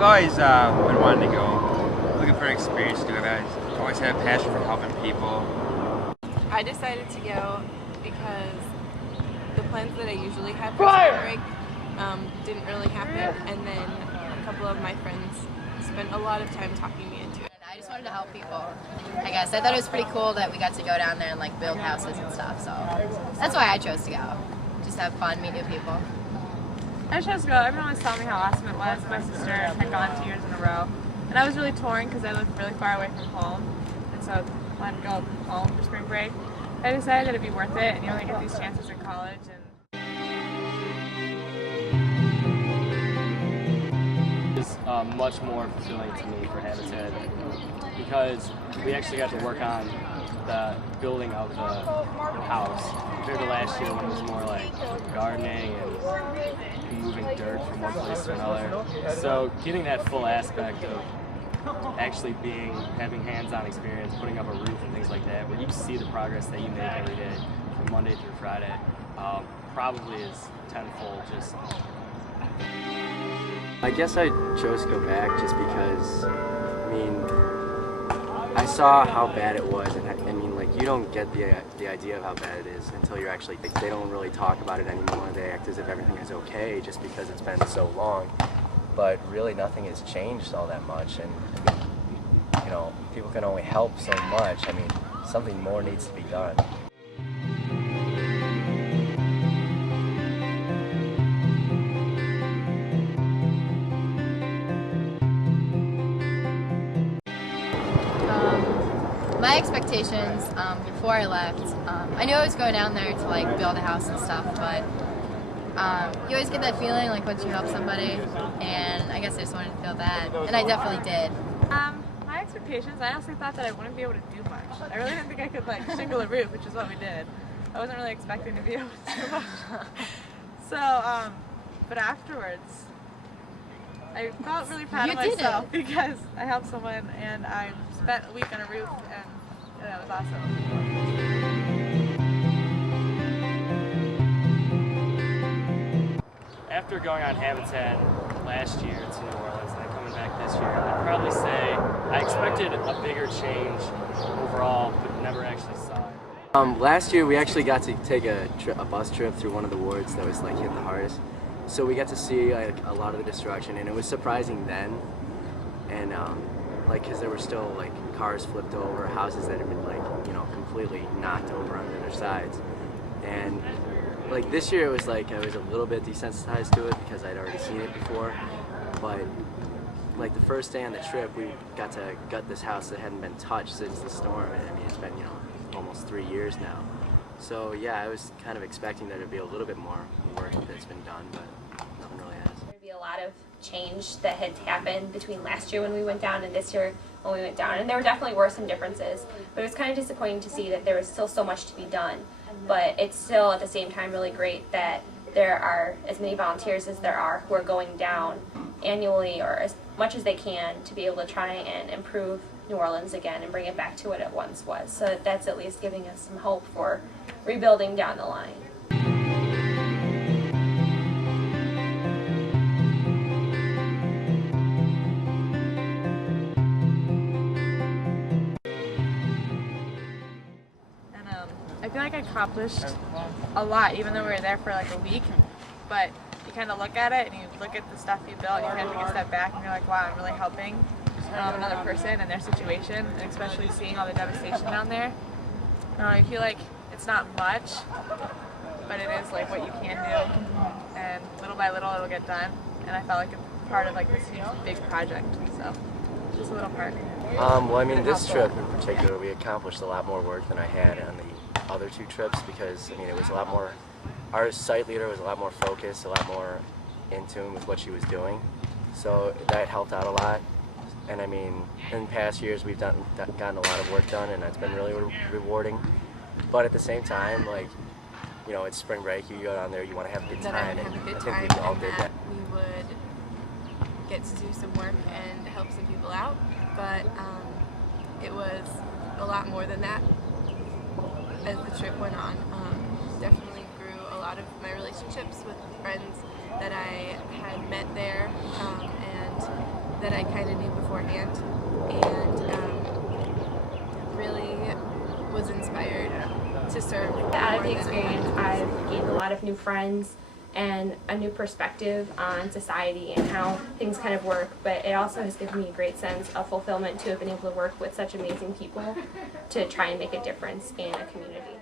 I've always been wanting to go, looking for an experience to do it. I've always had a passion for helping people. I decided to go because the plans that I usually had for spring break didn't really happen, and then a couple of my friends spent a lot of time talking me into it. I just wanted to help people, I guess. I thought it was pretty cool that we got to go down there and like build houses and stuff, so that's why I chose to go. Just have fun, meet new people. I chose to go. Everyone was telling me how awesome it was. My sister had gone 2 years in a row. And I was really torn because I lived really far away from home. And so I wanted to go home for spring break. I decided that it'd be worth it, and you only get these chances in college. It's much more fulfilling to me for Habitat because we actually got to work on the building of the house compared to last year when it was more like gardening and moving dirt from one place to another. So getting that full aspect of actually having hands-on experience, putting up a roof and things like that, where you see the progress that you make every day from Monday through Friday, probably is tenfold. Just I guess I chose to go back just because, I mean, I saw how bad it was, and I mean, like, you don't get the idea of how bad it is until you're actually, they don't really talk about it anymore. They act as if everything is okay just because it's been so long, but really nothing has changed all that much, and, you know, people can only help so much. I mean, something more needs to be done. My expectations before I left, I knew I was going down there to like build a house and stuff, but you always get that feeling like once you help somebody, and I guess I just wanted to feel that, and I definitely did. My expectations, I honestly thought that I wouldn't be able to do much. I really didn't think I could like shingle a roof, which is what we did. I wasn't really expecting to be able to do much. So, but afterwards, I felt really proud of myself because I helped someone and I spent a week on a roof, and that was awesome. after going on Habitat last year to New Orleans and then coming back this year, I'd probably say I expected a bigger change overall, but never actually saw it. Last year we actually got to take a bus trip through one of the wards that was like hit the hardest. So we got to see like a lot of the destruction, and it was surprising then. And like, cause there were still like cars flipped over, houses that had been like, you know, completely knocked over on their sides. And like this year it was like I was a little bit desensitized to it because I'd already seen it before. But like the first day on the trip, we got to gut this house that hadn't been touched since the storm. And I mean, it's been, you know, almost 3 years now. So yeah, I was kind of expecting there to be a little bit more work that's been done, but nothing really has. There'd be a lot of change that had happened between last year when we went down and this year when we went down, and there definitely were some differences, but it was kind of disappointing to see that there was still so much to be done. But it's still at the same time really great that there are as many volunteers as there are who are going down annually or as much as they can to be able to try and improve New Orleans again and bring it back to what it once was. So that's at least giving us some hope for rebuilding down the line. I feel like I accomplished a lot, even though we were there for like a week. But you kind of look at it and you look at the stuff you built, and you kind of take a step back and you're like, wow, I'm really helping another person and their situation, and especially seeing all the devastation down there. I feel like it's not much, but it is like what you can do, and little by little it'll get done. And I felt like a part of like this huge, big project, so just a little part. Well, I mean, this trip in particular, we accomplished a lot more work than I had on the other two trips because, I mean, it was a lot more, our site leader was a lot more focused, a lot more in tune with what she was doing. So that helped out a lot. And I mean, in past years, we've gotten a lot of work done, and that's been really rewarding. But at the same time, like, you know, it's spring break, you go down there, you want to have a good time, and I think we all did that. We would get to do some work and help some people out, but it was a lot more than that as the trip went on. Definitely grew a lot of my relationships with friends that I had met there, and that I kind of knew beforehand, and really was inspired to serve. Out of more the than experience, I've gained a lot of new friends and a new perspective on society and how things kind of work, but it also has given me a great sense of fulfillment to have been able to work with such amazing people to try and make a difference in a community.